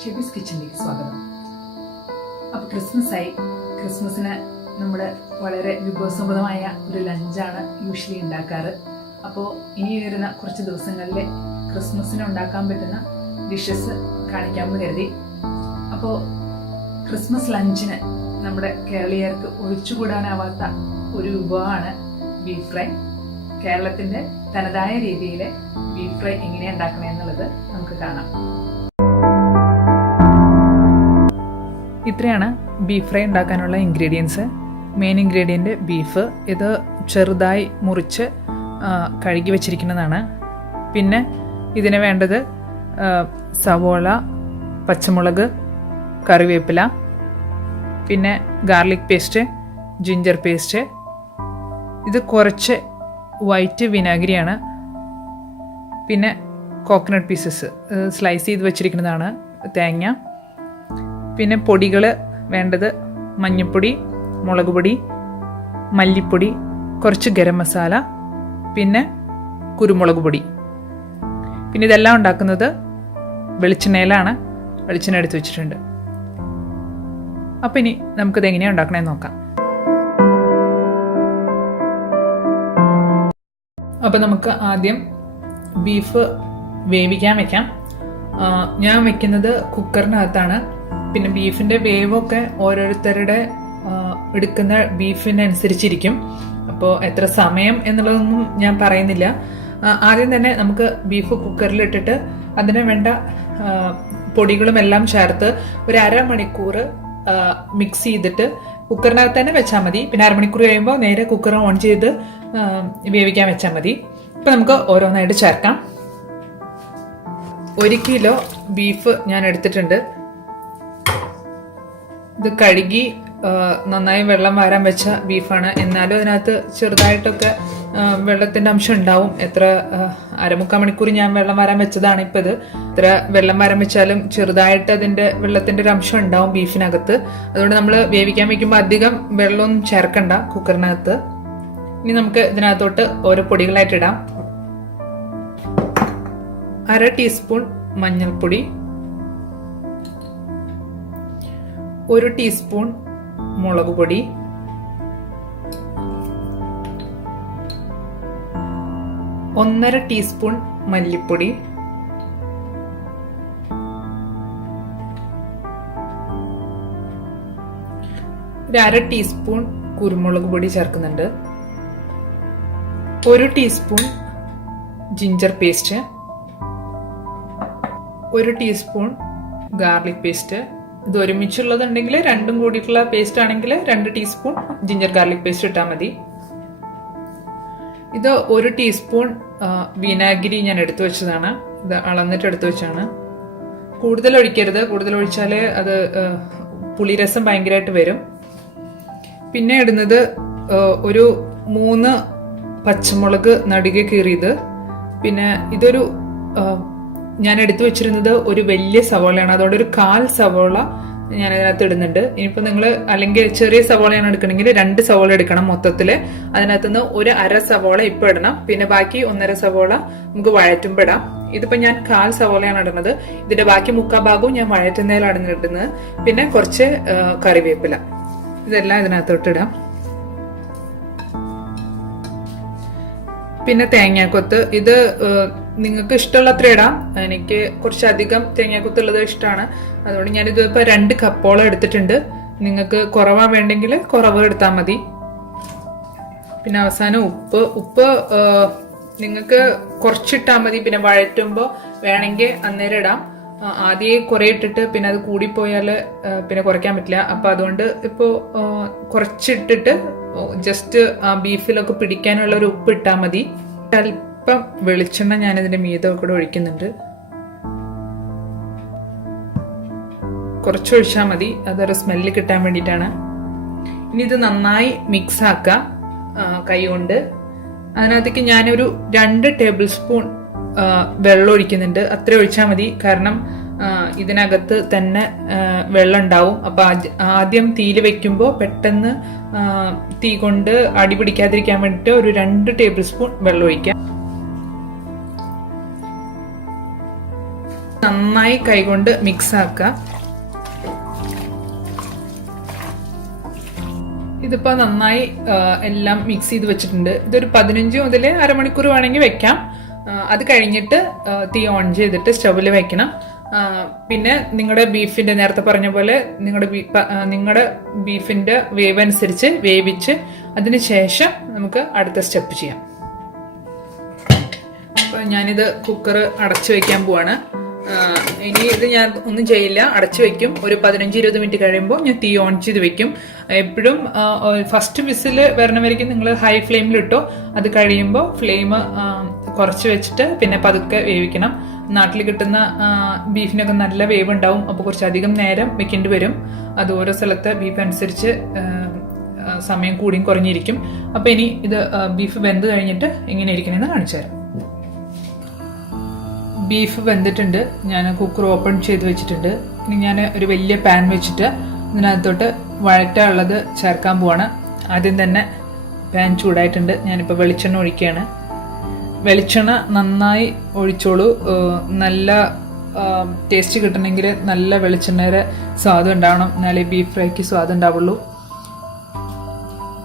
ഷെബീസ് കിച്ചണിലേക്ക് സ്വാഗതം. അപ്പോൾ ക്രിസ്മസായി. ക്രിസ്മസിന് നമ്മൾ വളരെ വിഭവസമൃദ്ധമായ ഒരു ലഞ്ചാണ് യൂഷ്വലി ഉണ്ടാക്കാറ്. അപ്പോൾ ഇനി വരുന്ന കുറച്ച് ദിവസങ്ങളിൽ ക്രിസ്മസിന് ഉണ്ടാക്കാൻ പറ്റുന്ന ഡിഷസ് കാണിക്കാമെന്ന് കരുതി. അപ്പോൾ ക്രിസ്മസ് ലഞ്ചിന് നമ്മുടെ കേരളീയർക്ക് ഒഴിച്ചുകൂടാനാവാത്ത ഒരു വിഭവമാണ് ബീഫ് ഫ്രൈ. കേരളത്തിൻ്റെ തനതായ രീതിയിൽ ബീഫ് ഫ്രൈ എങ്ങനെയാണ് ഉണ്ടാക്കണമെന്നുള്ളത് നമുക്ക് കാണാം. ഇത്രയാണ് ബീഫ് ഫ്രൈ ഉണ്ടാക്കാനുള്ള ഇൻഗ്രീഡിയൻസ്. Main ingredient beef. ഇത് ചെറുതായി മുറിച്ച് കഴുകി വെച്ചിരിക്കുന്നതാണ്. പിന്നെ ഇതിന് വേണ്ടത് സവോള, പച്ചമുളക്, കറിവേപ്പില, പിന്നെ ഗാർലിക് പേസ്റ്റ്, ജിഞ്ചർ പേസ്റ്റ്. ഇത് കുറച്ച് വൈറ്റ് വിനാഗിരിയാണ്. പിന്നെ കോക്കനട്ട് പീസസ് സ്ലൈസ് ചെയ്ത് വെച്ചിരിക്കുന്നതാണ്, തേങ്ങ. പിന്നെ പൊടികൾ വേണ്ടത് മഞ്ഞൾപ്പൊടി, മുളക് പൊടി, മല്ലിപ്പൊടി, കുറച്ച് ഗരം മസാല, പിന്നെ കുരുമുളക് പൊടി. പിന്നെ ഇതെല്ലാം ഉണ്ടാക്കുന്നത് വെളിച്ചെണ്ണയിലാണ്. വെളിച്ചെണ്ണ എടുത്ത് വെച്ചിട്ടുണ്ട്. അപ്പം ഇനി നമുക്കിത് എങ്ങനെയാണ് ഉണ്ടാക്കണമെന്ന് നോക്കാം. അപ്പം നമുക്ക് ആദ്യം ബീഫ് വേവിക്കാൻ വെക്കാം. ഞാൻ വെക്കുന്നത് കുക്കറിനകത്താണ്. പിന്നെ ബീഫിൻ്റെ വേവൊക്കെ ഓരോരുത്തരുടെ എടുക്കുന്ന ബീഫിനനുസരിച്ചിരിക്കും. അപ്പോൾ എത്ര സമയം എന്നുള്ളതൊന്നും ഞാൻ പറയുന്നില്ല. ആദ്യം തന്നെ നമുക്ക് ബീഫ് കുക്കറിലിട്ടിട്ട് അതിന് വേണ്ട പൊടികളും എല്ലാം ചേർത്ത് ഒരു അരമണിക്കൂർ മിക്സ് ചെയ്തിട്ട് കുക്കറിനകത്ത് തന്നെ വെച്ചാൽ മതി. പിന്നെ അരമണിക്കൂർ കഴിയുമ്പോൾ നേരെ കുക്കർ ഓൺ ചെയ്ത് വേവിക്കാൻ വെച്ചാൽ മതി. ഇപ്പം നമുക്ക് ഓരോന്നായിട്ട് ചേർക്കാം. 1 കിലോ ബീഫ് ഞാൻ എടുത്തിട്ടുണ്ട്. ഇത് കഴുകി നന്നായി വെള്ളം വാരാൻ വെച്ച ബീഫാണ്. എന്നാലും അതിനകത്ത് ചെറുതായിട്ടൊക്കെ വെള്ളത്തിൻ്റെ അംശം ഉണ്ടാവും. എത്ര അരമുക്കാൽ മണിക്കൂർ ഞാൻ വെള്ളം വാരാൻ വെച്ചതാണ്. ഇപ്പം ഇത് എത്ര വെള്ളം വാരാൻ വെച്ചാലും ചെറുതായിട്ട് അതിൻ്റെ വെള്ളത്തിൻ്റെ ഒരു അംശം ഉണ്ടാവും ബീഫിനകത്ത്. അതുകൊണ്ട് നമ്മൾ വേവിക്കാൻ വയ്ക്കുമ്പോൾ അധികം വെള്ളമൊന്നും ചേർക്കണ്ട കുക്കറിനകത്ത്. ഇനി നമുക്ക് ഇതിനകത്തോട്ട് ഓരോ പൊടികളായിട്ടിടാം. 1/2 ടീസ്പൂൺ മഞ്ഞൾപ്പൊടി, 1 ടീസ്പൂൺ മുളക് പൊടി, 1/2 ടീസ്പൂൺ മല്ലിപ്പൊടി, 1/2 ടീസ്പൂൺ കുരുമുളക് പൊടി ചേർക്കുന്നുണ്ട്, 1 teaspoon ginger paste, 1 teaspoon garlic paste. ഇത് ഒരുമിച്ചുള്ളതുണ്ടെങ്കിൽ രണ്ടും കൂടിയിട്ടുള്ള പേസ്റ്റ് ആണെങ്കിൽ 2 ടീസ്പൂൺ ജിഞ്ചർ ഗാർലിക് പേസ്റ്റ് ഇട്ടാൽ മതി. ഇത് 1 ടീസ്പൂൺ വിനാഗിരി ഞാൻ എടുത്തു വെച്ചതാണ്. ഇത് അളന്നിട്ട് എടുത്തു വെച്ചാണ്. കൂടുതൽ ഒഴിക്കരുത്. കൂടുതൽ ഒഴിച്ചാൽ അത് പുളിരസം ഭയങ്കരമായിട്ട് വരും. പിന്നെ ഇടുന്നത് ഒരു 3 പച്ചമുളക് നടുകെ കീറിയത്. പിന്നെ ഇതൊരു ഞാൻ എടുത്തു വെച്ചിരുന്നത് ഒരു വലിയ സവോളയാണ്. അതുകൊണ്ട് ഒരു 1/4 സവോള ഞാൻ അതിനകത്ത് ഇടുന്നുണ്ട്. ഇനിയിപ്പോൾ നിങ്ങൾ അല്ലെങ്കിൽ ചെറിയ സവോളയാണ് എടുക്കണമെങ്കിൽ 2 സവോള എടുക്കണം മൊത്തത്തിൽ. അതിനകത്തുനിന്ന് ഒരു 1/2 സവോള ഇപ്പോൾ ഇടണം. പിന്നെ ബാക്കി 1/2 സവോള നമുക്ക് വഴറ്റുമ്പോൾ ഇടാം. ഇതിപ്പോൾ ഞാൻ 1/4 സവോളയാണ് ഇടുന്നത്. ഇതിന്റെ ബാക്കി 3/4 ഭാഗവും ഞാൻ വഴറ്റുന്നതിലാണ് ഇടുന്നത്. പിന്നെ കുറച്ച് കറിവേപ്പില. ഇതെല്ലാം ഇതിനകത്തോട്ട് ഇടാം. പിന്നെ തേങ്ങാക്കൊത്ത്. ഇത് നിങ്ങൾക്ക് ഇഷ്ടമുള്ളത്ര ഇടാം. എനിക്ക് കുറച്ചധികം തേങ്ങാക്കൊത്തുള്ളത് ഇഷ്ടമാണ്. അതുകൊണ്ട് ഞാനിത് ഇപ്പോൾ 2 കപ്പോളം എടുത്തിട്ടുണ്ട്. നിങ്ങൾക്ക് കുറവാ വേണ്ടെങ്കിൽ കുറവ് എടുത്താൽ മതി. പിന്നെ അവസാനം ഉപ്പ് നിങ്ങൾക്ക് കുറച്ചിട്ടാൽ മതി. പിന്നെ വഴറ്റുമ്പോൾ വേണമെങ്കിൽ അന്നേരം ഇടാം. ആദ്യം കുറേ ഇട്ടിട്ട് പിന്നെ അത് കൂടിപ്പോയാൽ പിന്നെ കുറയ്ക്കാൻ പറ്റില്ല. അപ്പം അതുകൊണ്ട് ഇപ്പോൾ കുറച്ചിട്ടിട്ട് ജസ്റ്റ് ബീഫിലൊക്കെ പിടിക്കാനുള്ള ഒരു ഉപ്പ് ഇട്ടാൽ മതി. അല്പം വെളിച്ചെണ്ണ ഞാനിതിൻ്റെ മീതെ കൂടെ ഒഴിക്കുന്നുണ്ട്. കുറച്ചൊഴിച്ചാൽ മതി. അതൊരു സ്മെല്ല് കിട്ടാൻ വേണ്ടിയിട്ടാണ്. ഇനി ഇത് നന്നായി മിക്സ് ആക്കാം കൈ കൊണ്ട്. അതിനകത്തേക്ക് ഞാനൊരു 2 ടേബിൾ സ്പൂൺ വെള്ളം ഒഴിക്കുന്നുണ്ട്. അത്ര ഒഴിച്ചാൽ മതി. കാരണം ഇതിനകത്ത് തന്നെ വെള്ളം ഉണ്ടാവും. അപ്പൊ ആദ്യം തീയിൽ വെക്കുമ്പോൾ പെട്ടെന്ന് തീ കൊണ്ട് അടി പിടിക്കാതിരിക്കാൻ വേണ്ടിയിട്ട് ഒരു 2 ടേബിൾ സ്പൂൺ വെള്ളം ഒഴിക്കാം. നന്നായി കൈകൊണ്ട് മിക്സ് ആക്കുക. ഇതിപ്പോ നന്നായി എല്ലാം മിക്സ് ചെയ്ത് വെച്ചിട്ടുണ്ട്. ഇതൊരു 15 മുതൽ അരമണിക്കൂർ വേണമെങ്കിൽ വെക്കാം. അത് കഴിഞ്ഞിട്ട് തീ ഓൺ ചെയ്തിട്ട് സ്റ്റൗവിൽ വെക്കണം. പിന്നെ നിങ്ങളുടെ ബീഫിന്റെ, നേരത്തെ പറഞ്ഞ പോലെ നിങ്ങളുടെ ബീഫിന്റെ വേവ് അനുസരിച്ച് വേവിച്ച് അതിന് ശേഷം നമുക്ക് അടുത്ത സ്റ്റെപ്പ് ചെയ്യാം. അപ്പൊ ഞാനിത് കുക്കർ അടച്ചു വെക്കാൻ പോവാണ്. ഇനി ഇത് ഞാൻ ഒന്നും ചെയ്യില്ല, അടച്ചു വെക്കും. ഒരു 15-20 മിനിറ്റ് കഴിയുമ്പോൾ ഞാൻ തീ ഓൺ ചെയ്ത് വെക്കും. എപ്പോഴും ഫസ്റ്റ് വിസിൽ വരണവരേക്കും നിങ്ങൾ ഹൈ ഫ്ലെയിമിലിട്ടോ. അത് കഴിയുമ്പോൾ ഫ്ലെയിം കുറച്ച് വെച്ചിട്ട് പിന്നെ പതുക്കെ വേവിക്കണം. നാട്ടിൽ കിട്ടുന്ന ബീഫിനൊക്കെ നല്ല വേവ് ഉണ്ടാവും. അപ്പോൾ കുറച്ചധികം നേരം വെക്കേണ്ടി വരും. അത് ഓരോ സ്ഥലത്തെ ബീഫ് അനുസരിച്ച് സമയം കൂടിയും കുറഞ്ഞിരിക്കും. അപ്പോൾ ഇനി ഇത് ബീഫ് വെന്ത് കഴിഞ്ഞിട്ട് എങ്ങനെ ഇരിക്കണമെന്ന് കാണിച്ചു തരാം. ബീഫ് വെന്തിട്ടുണ്ട്. ഞാൻ കുക്കർ ഓപ്പൺ ചെയ്ത് വെച്ചിട്ടുണ്ട്. ഇനി ഞാൻ ഒരു വലിയ പാൻ വെച്ചിട്ട് ഇതിനകത്തോട്ട് വഴറ്റാനുള്ളത് ചേർക്കാൻ പോവാണ്. ആദ്യം തന്നെ പാൻ ചൂടായിട്ടുണ്ട്. ഞാനിപ്പോൾ വെളിച്ചെണ്ണ ഒഴിക്കുകയാണ്. വെളിച്ചെണ്ണ നന്നായി ഒഴിച്ചോളൂ. നല്ല ടേസ്റ്റ് കിട്ടണമെങ്കിൽ നല്ല വെളിച്ചെണ്ണയുടെ സ്വാദം ഉണ്ടാവണം, എന്നാലേ ബീഫ് ഫ്രൈക്ക് സ്വാദം ഉണ്ടാവുള്ളൂ.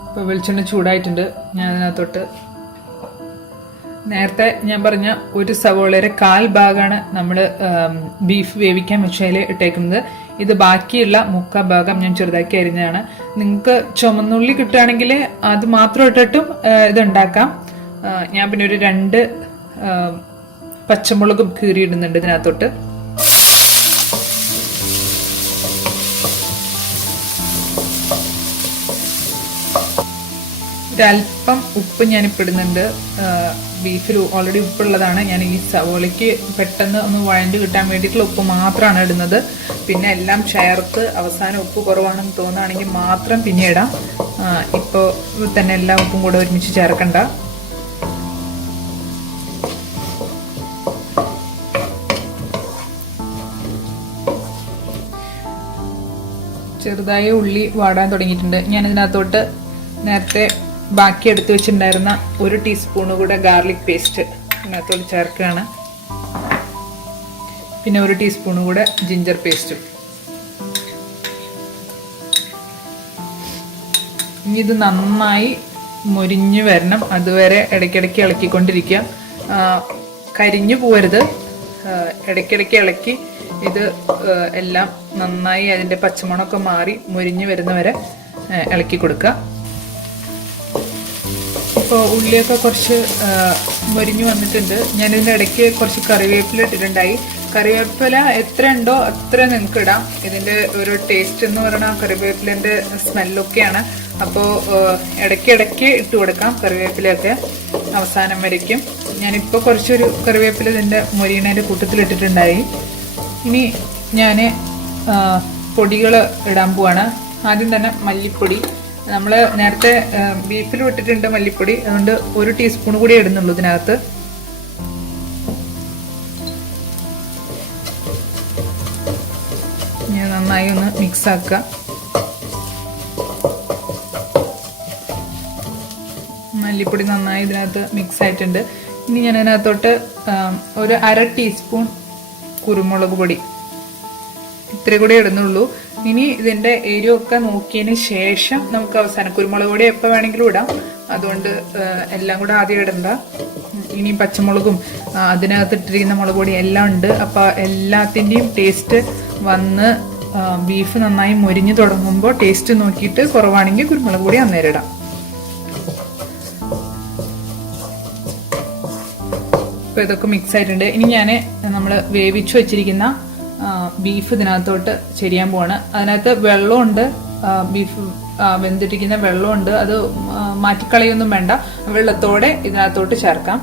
ഇപ്പോൾ വെളിച്ചെണ്ണ ചൂടായിട്ടുണ്ട്. ഞാൻ അതിനകത്തോട്ട് നേരത്തെ ഞാൻ പറഞ്ഞ ഒരു സവോളയുടെ 1/4 ഭാഗമാണ് നമ്മൾ ബീഫ് വേവിക്കാൻ വെച്ചതിൽ ഇട്ടേക്കുന്നത്. ഇത് ബാക്കിയുള്ള 3/4 ഭാഗം ഞാൻ ചെറുതാക്കി അരിഞ്ഞതാണ്. നിങ്ങൾക്ക് ചുമന്നുള്ളി കിട്ടുകയാണെങ്കിൽ അത് മാത്രം ഇട്ടിട്ടും ഇത് ഉണ്ടാക്കാം. ഞാൻ പിന്നെ ഒരു 2 പച്ചമുളകും കീറിയിടുന്നുണ്ട് ഇതിനകത്തോട്ട്. ഒരല്പം ഉപ്പ് ഞാനിപ്പോൾ ഇടുന്നുണ്ട്. ബീഫിൽ ഓൾറെഡി ഉപ്പുള്ളതാണ്. ഞാൻ ഈ സവോളയ്ക്ക് പെട്ടെന്ന് ഒന്ന് വഴണ്ട് കിട്ടാൻ വേണ്ടിയിട്ടുള്ള ഉപ്പ് മാത്രമാണ് ഇടുന്നത്. പിന്നെ എല്ലാം ചേർത്ത് അവസാനം ഉപ്പ് കുറവാണെന്ന് തോന്നുകയാണെങ്കിൽ മാത്രം പിന്നെ ഇടാം. ഇപ്പോൾ തന്നെ എല്ലാ ഉപ്പും കൂടെ ഒരുമിച്ച് ചേർക്കണ്ട. ചെറുതായി ഉള്ളി വാടാൻ തുടങ്ങിയിട്ടുണ്ട്. ഞാൻ ഇതിനകത്തോട്ട് നേരത്തെ ബാക്കി എടുത്തു വെച്ചിട്ടുണ്ടായിരുന്ന 1 ടീസ്പൂൺ കൂടെ ഗാർലിക് പേസ്റ്റ് ഇതിനകത്തോട്ട് ചേർക്കുകയാണ്. പിന്നെ 1 ടീസ്പൂൺ കൂടെ ജിഞ്ചർ പേസ്റ്റും. ഇനി ഇത് നന്നായി മൊരിഞ്ഞു വരണം. അതുവരെ ഇടയ്ക്കിടയ്ക്ക് ഇളക്കിക്കൊണ്ടിരിക്കുക. കരിഞ്ഞു പോകരുത്. ഇടയ്ക്കിടയ്ക്ക് ഇളക്കി ഇത് എല്ലാം നന്നായി അതിൻ്റെ പച്ചമണമൊക്കെ മാറി മൊരിഞ്ഞു വരുന്നവരെ ഇളക്കി കൊടുക്കുക. ഇപ്പോൾ ഉള്ളിയൊക്കെ കുറച്ച് മൊരിഞ്ഞു വന്നിട്ടുണ്ട്. ഞാനിതിൻ്റെ ഇടയ്ക്ക് കുറച്ച് കറിവേപ്പില ഇട്ടിട്ടുണ്ടായി. കറിവേപ്പില എത്ര ഉണ്ടോ അത്ര നിങ്ങൾക്ക് ഇടാം. ഇതിൻ്റെ ഒരു ടേസ്റ്റ് എന്ന് പറയുന്നത് കറിവേപ്പിലേൻ്റെ സ്മെല്ലൊക്കെയാണ്. അപ്പോൾ ഇടയ്ക്കിടയ്ക്ക് ഇട്ട് കൊടുക്കാം കറിവേപ്പിലയൊക്കെ അവസാനം വരയ്ക്കും. ഞാനിപ്പോൾ കുറച്ചൊരു കറിവേപ്പില ഇതിൻ്റെ മൊരിയണേൻ്റെ കൂട്ടത്തിലിട്ടിട്ടുണ്ടായി. ഇനി ഞാൻ പൊടികൾ ഇടാൻ പോവാണ്. ആദ്യം തന്നെ മല്ലിപ്പൊടി. നമ്മൾ നേരത്തെ ബീഫിൽ ഇട്ടിട്ടുണ്ട് മല്ലിപ്പൊടി, അതുകൊണ്ട് 1 ടീസ്പൂൺ കൂടി ഇടുന്നുള്ളൂ ഇതിനകത്ത്. ഞാൻ നന്നായി ഒന്ന് മിക്സ് ആക്കുക. മല്ലിപ്പൊടി നന്നായി ഇതിനകത്ത് മിക്സ് ആയിട്ടുണ്ട്. ഇനി ഞാൻ ഇതിനകത്തോട്ട് ഒരു 1/2 ടീസ്പൂൺ കുരുമുളക് പൊടി ഇത്ര കൂടെ ഇടുന്നുള്ളൂ. ഇനി ഇതിൻ്റെ എരിവൊക്കെ നോക്കിയതിന് ശേഷം നമുക്ക് അവസാനം കുരുമുളക് പൊടി എപ്പോൾ വേണമെങ്കിലും ഇടാം. അതുകൊണ്ട് എല്ലാം കൂടെ ആദ്യം ഇടണ്ട. ഇനി പച്ചമുളകും അതിനകത്ത് ഇട്ടിരിക്കുന്ന മുളക് പൊടി എല്ലാം ഉണ്ട്. അപ്പോൾ എല്ലാത്തിൻ്റെയും ടേസ്റ്റ് വന്ന് ബീഫ് നന്നായി മൊരിഞ്ഞു തുടങ്ങുമ്പോൾ ടേസ്റ്റ് നോക്കിയിട്ട് കുറവാണെങ്കിൽ കുരുമുളക് പൊടി അന്നേരം ഇടാം. ഇപ്പോൾ ഇതൊക്കെ മിക്സ് ആയിട്ടുണ്ട്. ഇനി ഞാൻ നമ്മൾ വേവിച്ചു വെച്ചിരിക്കുന്ന ബീഫ് ഇതിനകത്തോട്ട് ചെയ്യാൻ പോവാണ്. അതിനകത്ത് വെള്ളമുണ്ട്, ബീഫ് വെന്തിട്ടിരിക്കുന്ന വെള്ളമുണ്ട്. അത് മാറ്റിക്കളയൊന്നും വേണ്ട. വെള്ളത്തോടെ ഇതിനകത്തോട്ട് ചേർക്കാം.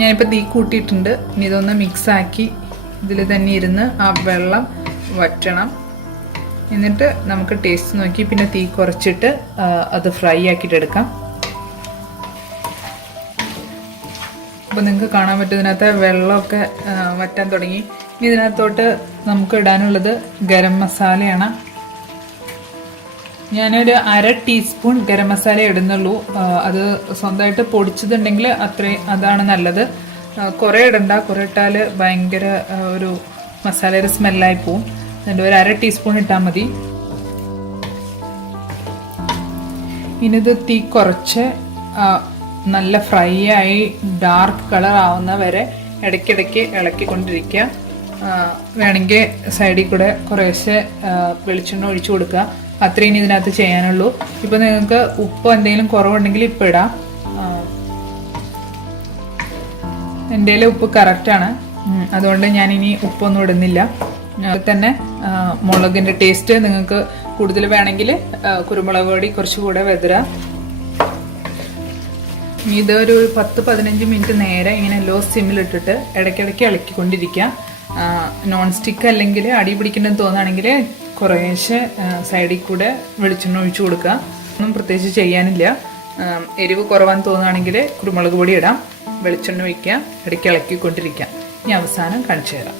ഞാനിപ്പോൾ തീ കൂട്ടിയിട്ടുണ്ട്. ഇനി ഇതൊന്ന് മിക്സാക്കി ഇതിൽ തന്നെ ഇരുന്ന് ആ വെള്ളം വറ്റണം. എന്നിട്ട് നമുക്ക് ടേസ്റ്റ് നോക്കി പിന്നെ തീ കുറച്ചിട്ട് അത് ഫ്രൈ ആക്കിയിട്ട് എടുക്കാം. അപ്പോൾ നിങ്ങൾക്ക് കാണാൻ പറ്റും ഇതിനകത്ത് വെള്ളമൊക്കെ വറ്റാൻ തുടങ്ങി. ഇനി ഇതിനകത്തോട്ട് നമുക്ക് ഇടാനുള്ളത് ഗരം മസാലയാണ്. ഞാനൊരു 1/2 ടീസ്പൂൺ ഗരം മസാല ഇടുന്നുള്ളൂ. അത് സ്വന്തമായിട്ട് പൊടിച്ചതുണ്ടെങ്കിൽ അതാണ് നല്ലത്. കുറേ ഇടണ്ട, കുറേ ഇട്ടാൽ ഭയങ്കര ഒരു മസാലയുടെ സ്മെല്ലായി പോവും. അതിൻ്റെ ഒരു 1/2 ടീസ്പൂൺ ഇട്ടാൽ മതി. ഇനിത് തീ കുറച്ച് നല്ല ഫ്രൈ ആയി ഡാർക്ക് കളർ ആവുന്ന വരെ ഇടയ്ക്കിടയ്ക്ക് ഇളക്കിക്കൊണ്ടിരിക്കുക. വേണമെങ്കിൽ സൈഡിൽ കൂടെ കുറേശ്ശെ വെളിച്ചെണ്ണ ഒഴിച്ചു കൊടുക്കുക. അത്രയും ഇതിനകത്ത് ചെയ്യാനുള്ളൂ. ഇപ്പം നിങ്ങൾക്ക് ഉപ്പ് എന്തെങ്കിലും കുറവുണ്ടെങ്കിൽ ഇപ്പം ഇടാം. എൻ്റെ ഉപ്പ് കറക്റ്റാണ്, അതുകൊണ്ട് ഞാനിനി ഉപ്പൊന്നും ഇടുന്നില്ല. അതുപോലെ തന്നെ മുളകിൻ്റെ ടേസ്റ്റ് നിങ്ങൾക്ക് കൂടുതൽ വേണമെങ്കിൽ കുരുമുളക് പൊടി കുറച്ചുകൂടെ വെതരാം. ഇതൊരു 10-15 മിനിറ്റ് നേരെ ഇങ്ങനെ ലോ സിമ്മിലിട്ടിട്ട് ഇടയ്ക്കിടയ്ക്ക് ഇളക്കിക്കൊണ്ടിരിക്കുക. നോൺ സ്റ്റിക്ക് അല്ലെങ്കിൽ അടി പിടിക്കണമെന്ന് തോന്നുകയാണെങ്കിൽ കുറേശ്ശെ സൈഡിൽ കൂടെ വെളിച്ചെണ്ണ ഒഴിച്ചു കൊടുക്കുക. ഒന്നും പ്രത്യേകിച്ച് ചെയ്യാനില്ല. എരിവ് കുറവാന്ന് തോന്നുകയാണെങ്കിൽ കുരുമുളക് പൊടി ഇടാം, വെളിച്ചെണ്ണ ഒഴിക്കുക, ഇടയ്ക്ക് ഇളക്കിക്കൊണ്ടിരിക്കുക. ഇനി അവസാനം കാണിച്ചു തരാം.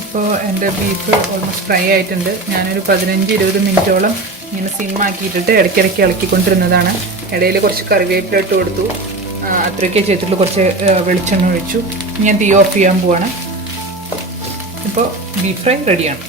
ഇപ്പോൾ എൻ്റെ ബീഫ് ഓൾമോസ്റ്റ് ഫ്രൈ ആയിട്ടുണ്ട്. ഞാനൊരു 15-20 മിനിറ്റോളം ഇങ്ങനെ സിമ്മാക്കിയിട്ടിട്ട് ഇടയ്ക്കിടയ്ക്ക് ഇളക്കിക്കൊണ്ടിരുന്നതാണ്. ഇടയിൽ കുറച്ച് കറിവേപ്പില ഇട്ട് കൊടുത്തു. അത്രയൊക്കെ ചെയ്തിട്ടുള്ളൂ. കുറച്ച് വെളിച്ചെണ്ണ ഒഴിച്ചു. ഞാൻ തീ ഓഫ് ചെയ്യാൻ പോവാണ്. ഇപ്പോൾ ബീഫ് ഫ്രൈ റെഡിയാണ്.